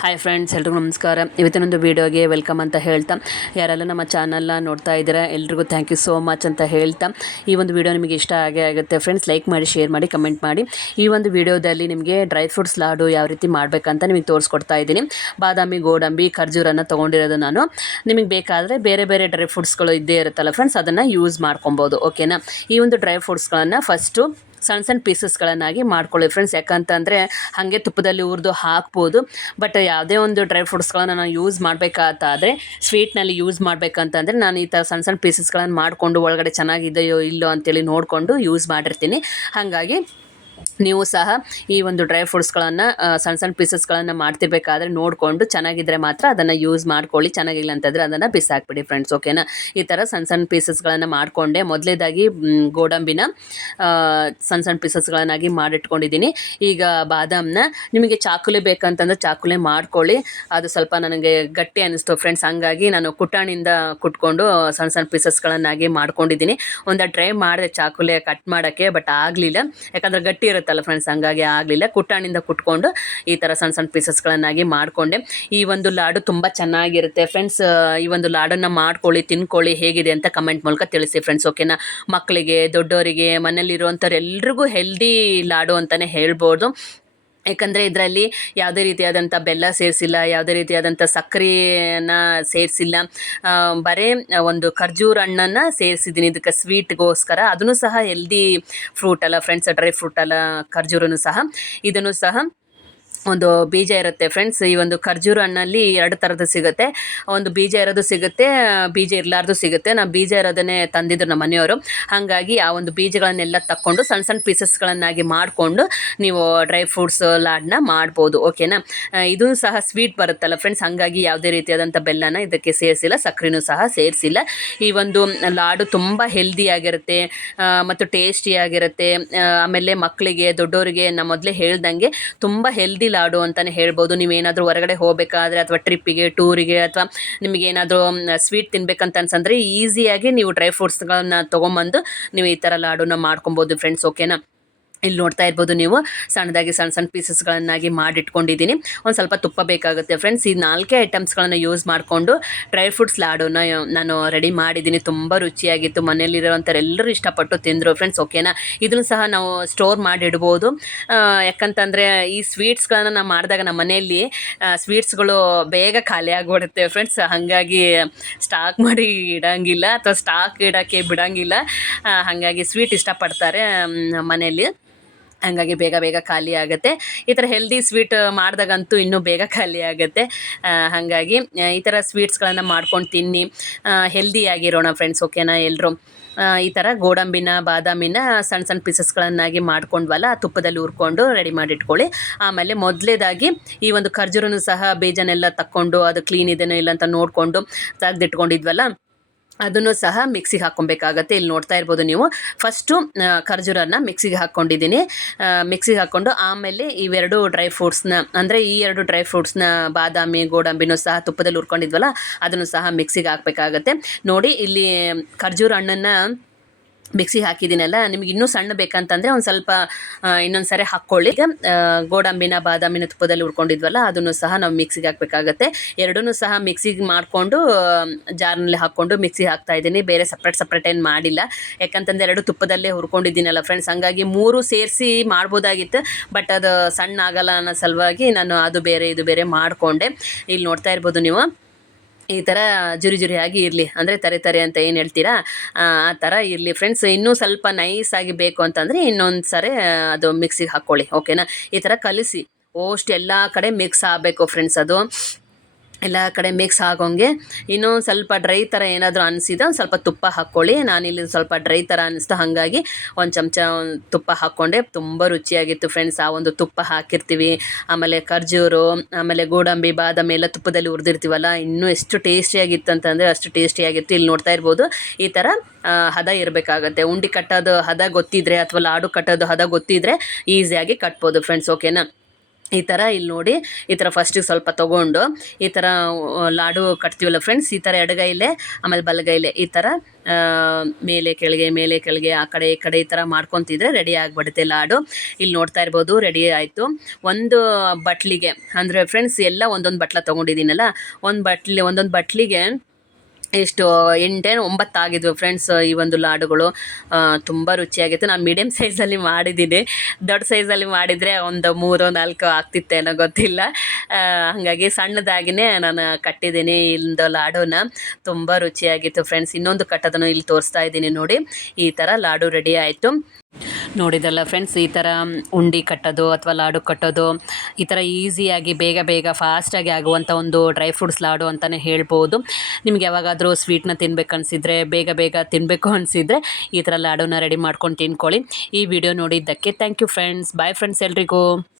Hi friends ಎಲ್ರಿಗೂ ನಮಸ್ಕಾರ. ಇವತ್ತಿನೊಂದು ವೀಡಿಯೋಗೆ welcome ಅಂತ ಹೇಳ್ತಾ, ಯಾರೆಲ್ಲ ನಮ್ಮ ಚಾನಲ್ನ ನೋಡ್ತಾ ಇದ್ದೀರಾ, ಎಲ್ರಿಗೂ ಥ್ಯಾಂಕ್ ಯು ಸೋ ಮಚ್ ಅಂತ ಹೇಳ್ತಾ, ಈ ಒಂದು ವಿಡಿಯೋ ನಿಮಗೆ ಇಷ್ಟ ಆಗೇ ಆಗುತ್ತೆ. ಫ್ರೆಂಡ್ಸ್ ಲೈಕ್ ಮಾಡಿ ಶೇರ್ ಮಾಡಿ ಕಮೆಂಟ್ ಮಾಡಿ. ಈ ಒಂದು ವಿಡಿಯೋದಲ್ಲಿ ನಿಮಗೆ ಡ್ರೈ ಫ್ರೂಟ್ಸ್ ಲಾಡು ಯಾವ ರೀತಿ ಮಾಡಬೇಕಂತ ನಿಮಗೆ ತೋರಿಸ್ಕೊಡ್ತಾ ಇದ್ದೀನಿ. ಬಾದಾಮಿ, ಗೋಡಂಬಿ, ಖರ್ಜೂರನ್ನು ತೊಗೊಂಡಿರೋದು ನಾನು. ನಿಮಗೆ ಬೇಕಾದರೆ ಬೇರೆ ಬೇರೆ ಡ್ರೈ ಫ್ರೂಟ್ಸ್ಗಳು ಇದ್ದೇ ಇರುತ್ತಲ್ಲ ಫ್ರೆಂಡ್ಸ್ ಅದನ್ನು ಯೂಸ್ ಮಾಡ್ಕೊಬೋದು ಓಕೆನಾ ಈ ಒಂದು ಡ್ರೈ ಫ್ರೂಟ್ಸ್ಗಳನ್ನು ಫಸ್ಟು ಸಣ್ಣ ಸಣ್ಣ ಪೀಸಸ್ಗಳನ್ನಾಗಿ ಮಾಡ್ಕೊಳ್ಳಿ ಫ್ರೆಂಡ್ಸ್. ಯಾಕಂತಂದರೆ ಹಾಗೆ ತುಪ್ಪದಲ್ಲಿ ಹುರಿದು ಹಾಕ್ಬೋದು. ಬಟ್ ಯಾವುದೇ ಒಂದು ಡ್ರೈ ಫ್ರೂಟ್ಸ್ಗಳನ್ನ ನಾನು ಯೂಸ್ ಮಾಡಬೇಕಾದ್ರೆ ಸ್ವೀಟ್ನಲ್ಲಿ ಯೂಸ್ ಮಾಡಬೇಕಂತಂದರೆ ನಾನು ಈ ಥರ ಸಣ್ಣ ಸಣ್ಣ ಪೀಸಸ್ಗಳನ್ನು ಮಾಡಿಕೊಂಡು ಒಳಗಡೆ ಚೆನ್ನಾಗಿದೆಯೋ ಇಲ್ಲೋ ಅಂತೇಳಿ ನೋಡಿಕೊಂಡು ಯೂಸ್ ಮಾಡಿರ್ತೀನಿ. ಹಾಗಾಗಿ ನೀವು ಸಹ ಈ ಒಂದು ಡ್ರೈ ಫ್ರೂಟ್ಸ್ಗಳನ್ನು ಸಣ್ಣ ಸಣ್ಣ ಪೀಸಸ್ಗಳನ್ನು ಮಾಡ್ತಿರ್ಬೇಕಾದ್ರೆ ನೋಡಿಕೊಂಡು ಚೆನ್ನಾಗಿದ್ರೆ ಮಾತ್ರ ಅದನ್ನು ಯೂಸ್ ಮಾಡ್ಕೊಳ್ಳಿ. ಚೆನ್ನಾಗಿಲ್ಲ ಅಂತಂದರೆ ಅದನ್ನು ಬಿಸಾಕ್ಬಿಡಿ ಫ್ರೆಂಡ್ಸ್ ಓಕೆನಾ ಈ ಥರ ಸಣ್ಣ ಸಣ್ಣ ಪೀಸಸ್ಗಳನ್ನು ಮಾಡಿಕೊಂಡೆ. ಮೊದಲೇದಾಗಿ ಗೋಡಂಬಿನ ಸಣ್ಣ ಸಣ್ಣ ಪೀಸಸ್ಗಳನ್ನಾಗಿ ಮಾಡಿಟ್ಕೊಂಡಿದ್ದೀನಿ. ಈಗ ಬಾದಾಮ್ನ ನಿಮಗೆ ಚಾಕುಲೆ ಬೇಕಂತಂದ್ರೆ ಚಾಕುಲೆ ಮಾಡ್ಕೊಳ್ಳಿ. ಅದು ಸ್ವಲ್ಪ ನನಗೆ ಗಟ್ಟಿ ಅನ್ನಿಸ್ತು ಫ್ರೆಂಡ್ಸ್ ಹಂಗಾಗಿ ನಾನು ಕುಟಾಣಿಂದ ಕುಟ್ಕೊಂಡು ಸಣ್ಣ ಸಣ್ಣ ಪೀಸಸ್ಗಳನ್ನಾಗಿ ಮಾಡ್ಕೊಂಡಿದ್ದೀನಿ. ಒಂದು ಡ್ರೈ ಮಾಡಿದೆ ಚಾಕುಲೆ ಕಟ್ ಮಾಡೋಕ್ಕೆ ಬಟ್ ಆಗಲಿಲ್ಲ. ಯಾಕಂದರೆ ಗಟ್ಟಿ ಇರುತ್ತಲ್ಲ ಫ್ರೆಂಡ್ಸ್ ಹಂಗಾಗಿ ಆಗಲಿಲ್ಲ. ಕುಟ್ಟಾಣಿಂದ ಕುಟ್ಕೊಂಡು ಈ ಥರ ಸಣ್ಣ ಸಣ್ಣ ಪೀಸಸ್ಗಳನ್ನಾಗಿ ಮಾಡಿಕೊಂಡೆ. ಈ ಒಂದು ಲಾಡು ತುಂಬ ಚೆನ್ನಾಗಿರುತ್ತೆ ಫ್ರೆಂಡ್ಸ್ ಈ ಒಂದು ಲಾಡನ್ನು ಮಾಡ್ಕೊಳ್ಳಿ, ತಿನ್ಕೊಳ್ಳಿ ಹೇಗಿದೆ ಅಂತ ಕಮೆಂಟ್ ಮೂಲಕ ತಿಳಿಸಿ ಫ್ರೆಂಡ್ಸ್ ಓಕೆನಾ ಮಕ್ಕಳಿಗೆ ದೊಡ್ಡವರಿಗೆ ಮನೇಲಿರುವಂಥವ್ರು ಎಲ್ರಿಗೂ ಹೆಲ್ದಿ ಲಾಡು ಅಂತಲೇ ಹೇಳ್ಬೋದು. ಯಾಕಂದರೆ ಇದರಲ್ಲಿ ಯಾವುದೇ ರೀತಿಯಾದಂಥ ಬೆಲ್ಲ ಸೇರಿಸಿಲ್ಲ, ಯಾವುದೇ ರೀತಿಯಾದಂಥ ಸಕ್ಕರೆಯನ್ನು ಸೇರಿಸಿಲ್ಲ. ಬರೀ ಒಂದು ಖರ್ಜೂರ ಹಣ್ಣನ್ನು ಸೇರಿಸಿದ್ದೀನಿ ಇದಕ್ಕೆ ಸ್ವೀಟ್ಗೋಸ್ಕರ. ಅದನ್ನು ಸಹ ಹೆಲ್ದಿ ಫ್ರೂಟ್ ಅಲ್ಲ ಫ್ರೆಂಡ್ಸ್ ಡ್ರೈ ಫ್ರೂಟ್ ಅಲ್ಲ, ಖರ್ಜೂರನು ಸಹ. ಇದನ್ನು ಸಹ ಒಂದು ಬೀಜ ಇರುತ್ತೆ ಫ್ರೆಂಡ್ಸ್ ಈ ಒಂದು ಖರ್ಜೂರ ಹಣ್ಣಲ್ಲಿ ಎರಡು ಥರದ್ದು ಸಿಗುತ್ತೆ. ಒಂದು ಬೀಜ ಇರೋದು ಸಿಗುತ್ತೆ, ಬೀಜ ಇರಲಾರ್ದು ಸಿಗುತ್ತೆ. ನಾವು ಬೀಜ ಇರೋದನ್ನೇ ತಂದಿದ್ರು ನಮ್ಮ ಮನೆಯವರು. ಹಾಗಾಗಿ ಆ ಒಂದು ಬೀಜಗಳನ್ನೆಲ್ಲ ತಕ್ಕೊಂಡು ಸಣ್ಣ ಸಣ್ಣ ಪೀಸಸ್ಗಳನ್ನಾಗಿ ಮಾಡಿಕೊಂಡು ನೀವು ಡ್ರೈ ಫ್ರೂಟ್ಸ್ ಲಾಡನ್ನ ಮಾಡ್ಬೋದು. ಓಕೆನಾ ಇದು ಸಹ ಸ್ವೀಟ್ ಬರುತ್ತಲ್ಲ ಫ್ರೆಂಡ್ಸ್ ಹಾಗಾಗಿ ಯಾವುದೇ ರೀತಿಯಾದಂಥ ಬೆಲ್ಲನ ಇದಕ್ಕೆ ಸೇರಿಸಿಲ್ಲ ಸಕ್ಕರೆನೂ ಸಹ ಸೇರಿಸಿಲ್ಲ. ಈ ಒಂದು ಲಾಡು ತುಂಬ ಹೆಲ್ದಿಯಾಗಿರುತ್ತೆ ಮತ್ತು ಟೇಸ್ಟಿಯಾಗಿರುತ್ತೆ ಆಮೇಲೆ ಮಕ್ಕಳಿಗೆ ದೊಡ್ಡವರಿಗೆ ನಾ ಮೊದಲೇ ಹೇಳ್ದಂಗೆ ತುಂಬ ಹೆಲ್ದಿ ಲಾಡು ಅಂತಲೇ ಹೇಳ್ಬೋದು. ನೀವೇನಾದರೂ ಹೊರಗಡೆ ಹೋಗಬೇಕಾದ್ರೆ ಅಥವಾ ಟ್ರಿಪ್ಪಿಗೆ ಟೂರಿಗೆ ಅಥವಾ ನಿಮಗೇನಾದರೂ ಸ್ವೀಟ್ ತಿನ್ಬೇಕಂತ ಅನ್ಸಂದ್ರೆ ಈಸಿಯಾಗಿ ನೀವು ಡ್ರೈ ಫ್ರೂಟ್ಸ್ಗಳನ್ನ ತೊಗೊಂಬಂದು ನೀವು ಈ ಥರ ಲಾಡುನ ಮಾಡ್ಕೊಬೋದು ಫ್ರೆಂಡ್ಸ್ ಓಕೆನಾ ಇಲ್ಲಿ ನೋಡ್ತಾ ಇರ್ಬೋದು ನೀವು. ಸಣ್ಣದಾಗಿ ಸಣ್ಣ ಸಣ್ಣ ಪೀಸಸ್ಗಳನ್ನಾಗಿ ಮಾಡಿಟ್ಕೊಂಡಿದ್ದೀನಿ. ಒಂದು ಸ್ವಲ್ಪ ತುಪ್ಪ ಬೇಕಾಗುತ್ತೆ ಫ್ರೆಂಡ್ಸ್ ಈ ನಾಲ್ಕೇ ಐಟಮ್ಸ್ಗಳನ್ನು ಯೂಸ್ ಮಾಡಿಕೊಂಡು ಡ್ರೈ ಫ್ರೂಟ್ಸ್ ಲಾಡೋನ ನಾನು ರೆಡಿ ಮಾಡಿದ್ದೀನಿ. ತುಂಬ ರುಚಿಯಾಗಿತ್ತು. ಮನೇಲಿರೋವಂಥವ್ರು ಎಲ್ಲರೂ ಇಷ್ಟಪಟ್ಟು ತಿಂದರು ಫ್ರೆಂಡ್ಸ್ ಓಕೆನಾ ಇದನ್ನು ಸಹ ನಾವು ಸ್ಟೋರ್ ಮಾಡಿ ಇಡ್ಬೋದು ಆ, ಯಾಕಂತಂದರೆ ಈ ಸ್ವೀಟ್ಸ್ಗಳನ್ನು ನಾವು ಮಾಡಿದಾಗ ನಮ್ಮ ಮನೆಯಲ್ಲಿ ಸ್ವೀಟ್ಸ್ಗಳು ಬೇಗ ಖಾಲಿ ಆಗಿಬಿಡುತ್ತೆ ಫ್ರೆಂಡ್ಸ್ ಹಾಗಾಗಿ ಸ್ಟಾಕ್ ಮಾಡಿ ಇಡೋಂಗಿಲ್ಲ ಅಥವಾ ಸ್ಟಾಕ್ ಇಡೋಕ್ಕೆ ಬಿಡಂಗಿಲ್ಲ. ಹಾಗಾಗಿ ಸ್ವೀಟ್ ಇಷ್ಟಪಡ್ತಾರೆ ಮನೆಯಲ್ಲಿ. ಹಂಗಾಗಿ ಬೇಗ ಬೇಗ ಖಾಲಿ ಆಗುತ್ತೆ. ಈ ಥರ ಹೆಲ್ದಿ ಸ್ವೀಟ್ ಮಾಡಿದಾಗಂತೂ ಇನ್ನೂ ಬೇಗ ಖಾಲಿ ಆಗುತ್ತೆ. ಹಾಗಾಗಿ ಈ ಥರ ಸ್ವೀಟ್ಸ್ಗಳನ್ನು ಮಾಡ್ಕೊಂಡು ತಿನ್ನಿ. ಹೆಲ್ದಿಯಾಗಿರೋಣ ಫ್ರೆಂಡ್ಸ್ ಓಕೆನಾ ಎಲ್ಲರೂ ಈ ಥರ ಗೋಡಂಬಿನ, ಬಾದಾಮಿನ ಸಣ್ಣ ಸಣ್ಣ ಪೀಸಸ್ಗಳನ್ನಾಗಿ ಮಾಡ್ಕೊಂಡ್ವಲ್ಲ ತುಪ್ಪದಲ್ಲಿ ಹುರ್ಕೊಂಡು ರೆಡಿ ಮಾಡಿಟ್ಕೊಳ್ಳಿ. ಆಮೇಲೆ ಮೊದಲೇದಾಗಿ ಈ ಒಂದು ಖರ್ಜೂರನು ಸಹ ಬೀಜನೆಲ್ಲ ತಕ್ಕೊಂಡು, ಅದು ಕ್ಲೀನ್ ಇದೆಯೋ ಇಲ್ಲ ಅಂತ ನೋಡಿಕೊಂಡು, ತೆಗ್ದಿಟ್ಕೊಂಡಿದ್ವಲ್ಲ ಅದನ್ನು ಸಹ ಮಿಕ್ಸಿಗೆ ಹಾಕ್ಕೊಬೇಕಾಗತ್ತೆ. ಇಲ್ಲಿ ನೋಡ್ತಾ ಇರ್ಬೋದು ನೀವು. ಫಸ್ಟು ಖರ್ಜೂರನ್ನ ಮಿಕ್ಸಿಗೆ ಹಾಕ್ಕೊಂಡಿದ್ದೀನಿ. ಮಿಕ್ಸಿಗೆ ಹಾಕ್ಕೊಂಡು ಆಮೇಲೆ ಇವೆರಡು ಡ್ರೈ ಫ್ರೂಟ್ಸ್ನ ಅಂದರೆ ಈ ಎರಡು ಡ್ರೈ ಫ್ರೂಟ್ಸ್ನ ಬಾದಾಮಿ, ಗೋಡಂಬಿನೂ ಸಹ ತುಪ್ಪದಲ್ಲಿ ಹುರ್ಕೊಂಡಿದ್ವಲ್ಲ, ಅದನ್ನು ಸಹ ಮಿಕ್ಸಿಗೆ ಹಾಕಬೇಕಾಗತ್ತೆ. ನೋಡಿ, ಇಲ್ಲಿ ಖರ್ಜೂರ ಹಣ್ಣನ್ನು ಮಿಕ್ಸಿಗೆ ಹಾಕಿದ್ದೀನಲ್ಲ, ನಿಮ್ಗೆ ಇನ್ನೂ ಸಣ್ಣ ಬೇಕಂತಂದರೆ ಒಂದು ಸ್ವಲ್ಪ ಇನ್ನೊಂದು ಸರಿ ಹಾಕ್ಕೊಳ್ಳಿ. ಈಗ ಗೋಡಂಬಿನ ಬಾದಾಮಿನ ತುಪ್ಪದಲ್ಲಿ ಹುರ್ಕೊಂಡಿದ್ವಲ್ಲ, ಅದನ್ನು ಸಹ ನಾವು ಮಿಕ್ಸಿಗೆ ಹಾಕಬೇಕಾಗತ್ತೆ. ಎರಡೂ ಸಹ ಮಿಕ್ಸಿಗೆ ಮಾಡಿಕೊಂಡು ಜಾರ್ನಲ್ಲಿ ಹಾಕ್ಕೊಂಡು ಮಿಕ್ಸಿಗೆ ಹಾಕ್ತಾ ಇದ್ದೀನಿ. ಬೇರೆ ಸಪ್ರೇಟ್ ಸಪ್ರೇಟ್ ಏನು ಮಾಡಿಲ್ಲ. ಯಾಕಂತಂದ್ರೆ ಎರಡು ತುಪ್ಪದಲ್ಲೇ ಹುರ್ಕೊಂಡಿದ್ದೀನಲ್ಲ ಫ್ರೆಂಡ್ಸ್ ಹಂಗಾಗಿ ಮೂರು ಸೇರಿಸಿ ಮಾಡ್ಬೋದಾಗಿತ್ತು. ಬಟ್ ಅದು ಸಣ್ಣ ಆಗಲ್ಲ ಅನ್ನೋ ಸಲುವಾಗಿ ನಾನು ಅದು ಬೇರೆ, ಇದು ಬೇರೆ ಮಾಡಿಕೊಂಡೆ. ಇಲ್ಲಿ ನೋಡ್ತಾ ಇರ್ಬೋದು ನೀವು. ಈ ಥರ ಜುರಿ ಜುರಿಯಾಗಿ ಇರಲಿ. ಅಂದರೆ ತರೆ ತರೆ ಅಂತ ಏನು ಹೇಳ್ತೀರಾ? ಆ ಥರ ಇರಲಿ. ಫ್ರೆಂಡ್ಸ್ ಇನ್ನೂ ಸ್ವಲ್ಪ ನೈಸಾಗಿ ಬೇಕು ಅಂತಂದರೆ ಇನ್ನೊಂದು ಸರಿ ಅದು ಮಿಕ್ಸಿಗೆ ಹಾಕ್ಕೊಳ್ಳಿ ಓಕೆನಾ ಈ ಥರ ಕಲಿಸಿ. ಓಸ್ಟ್ ಎಲ್ಲ ಕಡೆ ಮಿಕ್ಸ್ ಆಗಬೇಕು ಫ್ರೆಂಡ್ಸ್ ಅದು. ಎಲ್ಲ ಕಡೆ ಮಿಕ್ಸ್ ಆಗೋಂಗೆ ಇನ್ನೂ ಸ್ವಲ್ಪ ಡ್ರೈ ಥರ ಏನಾದರೂ ಅನಿಸಿದ ಒಂದು ಸ್ವಲ್ಪ ತುಪ್ಪ ಹಾಕ್ಕೊಳ್ಳಿ. ನಾನಿಲ್ಲಿ ಸ್ವಲ್ಪ ಡ್ರೈ ಥರ ಅನಿಸ್ತು ಹಾಗಾಗಿ ಒಂದು ಚಮಚ ತುಪ್ಪ ಹಾಕ್ಕೊಂಡೆ. ತುಂಬ ರುಚಿಯಾಗಿತ್ತು ಫ್ರೆಂಡ್ಸ್ ಆ ಒಂದು ತುಪ್ಪ ಹಾಕಿರ್ತೀವಿ. ಆಮೇಲೆ ಖರ್ಜೂರು, ಆಮೇಲೆ ಗೋಡಂಬಿ, ಬಾದಾಮಿ ಎಲ್ಲ ತುಪ್ಪದಲ್ಲಿ ಹುರಿದಿರ್ತೀವಲ್ಲ, ಇನ್ನೂ ಎಷ್ಟು ಟೇಸ್ಟಿಯಾಗಿತ್ತು ಅಂತಂದರೆ ಅಷ್ಟು ಟೇಸ್ಟಿಯಾಗಿತ್ತು ಇಲ್ಲಿ ನೋಡ್ತಾ ಇರ್ಬೋದು. ಈ ಥರ ಹದ ಇರಬೇಕಾಗತ್ತೆ. ಉಂಡಿ ಕಟ್ಟೋದು ಹದ ಗೊತ್ತಿದ್ರೆ ಅಥವಾ ಲಾಡು ಕಟ್ಟೋದು ಹದ ಗೊತ್ತಿದ್ರೆ ಈಸಿಯಾಗಿ ಕಟ್ಬೋದು ಫ್ರೆಂಡ್ಸ್ ಓಕೆನಾ ಈ ಥರ ಇಲ್ಲಿ ನೋಡಿ, ಈ ಥರ ಫಸ್ಟಿಗೆ ಸ್ವಲ್ಪ ತೊಗೊಂಡು, ಈ ಥರ ಲಾಡು ಕಟ್ತೀವಲ್ಲ ಫ್ರೆಂಡ್ಸ್ ಈ ಥರ ಎಡಗೈಲೆ ಆಮೇಲೆ ಬಲಗೈಲೆ ಈ ಥರ ಮೇಲೆ, ಕೆಳಗೆ ಮೇಲೆ, ಕೆಳಗೆ, ಆ ಕಡೆ, ಈ ಕಡೆ ಈ ಥರ ಮಾಡ್ಕೊತಿದ್ರೆ ರೆಡಿ ಆಗಿಬಿಡುತ್ತೆ ಲಾಡು. ಇಲ್ಲಿ ನೋಡ್ತಾ ಇರ್ಬೋದು ರೆಡಿ ಆಯಿತು. ಒಂದು ಬಟ್ಲಿಗೆ, ಅಂದರೆ ಫ್ರೆಂಡ್ಸ್ ಎಲ್ಲ ಒಂದೊಂದು ಬಟ್ಲ ತೊಗೊಂಡಿದ್ದೀನಲ್ಲ, ಒಂದು ಬಟ್ಲಿ, ಒಂದೊಂದು ಬಟ್ಲಿಗೆ ಎಷ್ಟು, ಎಂಟೇನು ಒಂಬತ್ತು ಆಗಿದ್ವು ಫ್ರೆಂಡ್ಸ್ ಈ ಒಂದು ಲಾಡುಗಳು. ತುಂಬ ರುಚಿಯಾಗಿತ್ತು. ನಾನು ಮೀಡಿಯಮ್ ಸೈಜಲ್ಲಿ ಮಾಡಿದ್ದೀನಿ. ದೊಡ್ಡ ಸೈಜಲ್ಲಿ ಮಾಡಿದರೆ ಒಂದು ಮೂರು, ನಾಲ್ಕು ಆಗ್ತಿತ್ತೇನೋ ಗೊತ್ತಿಲ್ಲ. ಹಾಗಾಗಿ ಸಣ್ಣದಾಗಿನೇ ನಾನು ಕಟ್ಟಿದ್ದೀನಿ ಇಲ್ಲಿಂದ ಲಾಡುನ. ತುಂಬ ರುಚಿಯಾಗಿತ್ತು ಫ್ರೆಂಡ್ಸ್ ಇನ್ನೊಂದು ಕಟ್ಟೋದನ್ನು ಇಲ್ಲಿ ತೋರಿಸ್ತಾ ಇದ್ದೀನಿ ನೋಡಿ. ಈ ಥರ ಲಾಡು ರೆಡಿ ಆಯಿತು. ನೋಡಿದ್ರಲ್ಲ ಫ್ರೆಂಡ್ಸ್ ಈ ಥರ ಉಂಡಿ ಕಟ್ಟೋದು ಅಥವಾ ಲಾಡು ಕಟ್ಟೋದು, ಈ ಥರ ಈಸಿಯಾಗಿ ಬೇಗ ಬೇಗ ಫಾಸ್ಟಾಗಿ ಆಗುವಂಥ ಒಂದು ಡ್ರೈ ಫ್ರೂಟ್ಸ್ ಲಾಡು ಅಂತಲೇ ಹೇಳ್ಬೋದು. ನಿಮ್ಗೆ ಯಾವಾಗಾದರೂ ಸ್ವೀಟ್ನ ತಿನ್ಬೇಕು ಅನಿಸಿದ್ರೆ, ಬೇಗ ಬೇಗ ತಿನ್ನಬೇಕು ಅನಿಸಿದ್ರೆ ಈ ಥರ ಲಾಡುನ ರೆಡಿ ಮಾಡ್ಕೊಂಡು ತಿನ್ಕೊಳ್ಳಿ. ಈ ವಿಡಿಯೋ ನೋಡಿದ್ದಕ್ಕೆ thank you friends bye friends ಎಲ್ರಿಗೂ.